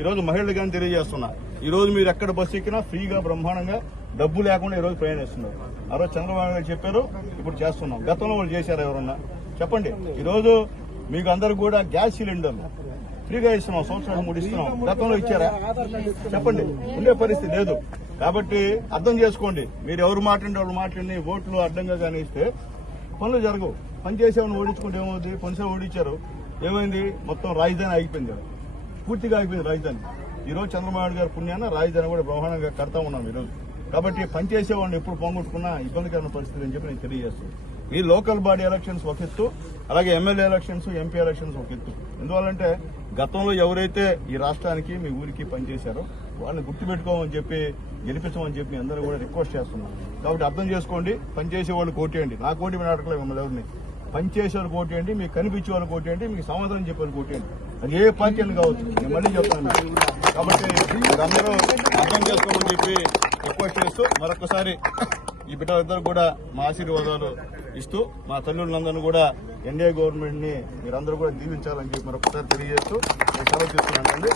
ఈరోజు మహిళలు కానీ తెలియజేస్తున్నా. ఈరోజు మీరు ఎక్కడ బస్సు ఎక్కినా ఫ్రీగా బ్రహ్మాండంగా డబ్బు లేకుండా ఈరోజు ప్రయాణిస్తున్నారు. ఆ రోజు చంద్రబాబు గారు చెప్పారు, ఇప్పుడు చేస్తున్నాం. గతంలో వాళ్ళు చేశారా ఎవరన్నా చెప్పండి. ఈరోజు మీకు అందరికి కూడా గ్యాస్ సిలిండర్లు ఫ్రీగా ఇస్తున్నాం, సంవత్సరానికి 3 ఇస్తున్నాం. గతంలో ఇచ్చారా చెప్పండి? ఉండే పరిస్థితి లేదు. కాబట్టి అర్థం చేసుకోండి. మీరు ఎవరు మాట్లాడి వాళ్ళు మాట్లాడి ఓట్లు అడ్డంగా కానీ ఇస్తే పనులు జరగవు. పని చేసేవాడిని ఓడించుకుంటే ఏమవుతుంది? పనిసే ఓడించారు, ఏమైంది? మొత్తం రాజధాని ఆగిపోయింది, పూర్తిగా ఆగిపోయింది రాజధాని. ఈరోజు చంద్రబాబు గారి పుణ్యాన రాజధాని కూడా బ్రహ్మాండంగా కడతా ఉన్నాం ఈరోజు. కాబట్టి పనిచేసేవాడిని ఎప్పుడు పొంగొట్టుకున్నా ఇబ్బందికరమైన పరిస్థితి అని చెప్పి నేను తెలియజేస్తాను. ఈ లోకల్ బాడీ ఎలక్షన్స్ ఒక ఎత్తు, అలాగే ఎమ్మెల్యే ఎలక్షన్స్, ఎంపీ ఎలక్షన్స్ ఒక ఎత్తు. ఎందువల్లంటే గతంలో ఎవరైతే ఈ రాష్ట్రానికి మీ ఊరికి పనిచేశారో వాళ్ళని గుర్తుపెట్టుకోమని చెప్పి గెలిపించమని చెప్పి అందరూ కూడా రిక్వెస్ట్ చేస్తున్నాం. కాబట్టి అర్థం చేసుకోండి. పనిచేసే వాళ్ళు కోటేయండి. నా కోటి మీద అడగలేదు మిమ్మల్ని ఎవరిని. పనిచేసే వాళ్ళు కోటేయండి, మీకు కనిపించే వాళ్ళు కోటేయండి, మీకు సమాధానం చెప్పేవాళ్ళు కోటేయండి. అది ఏ పార్టీలు కావచ్చు, నేను మళ్ళీ చెప్తాను. కాబట్టి అందరూ అర్థం చేసుకోమని చెప్పి రిక్వెస్ట్ చేస్తూ మరొకసారి ఈ బిడ్డలిద్దరు కూడా మా ఆశీర్వాదాలు ఇస్తూ మా తల్లులందరినీ కూడా ఎన్డీఏ గవర్నమెంట్ ని మీరందరూ కూడా దీవించాలని చెప్పి మరొకసారి తెలియజేస్తూ నేను సెలవు తీసుకున్నానండి.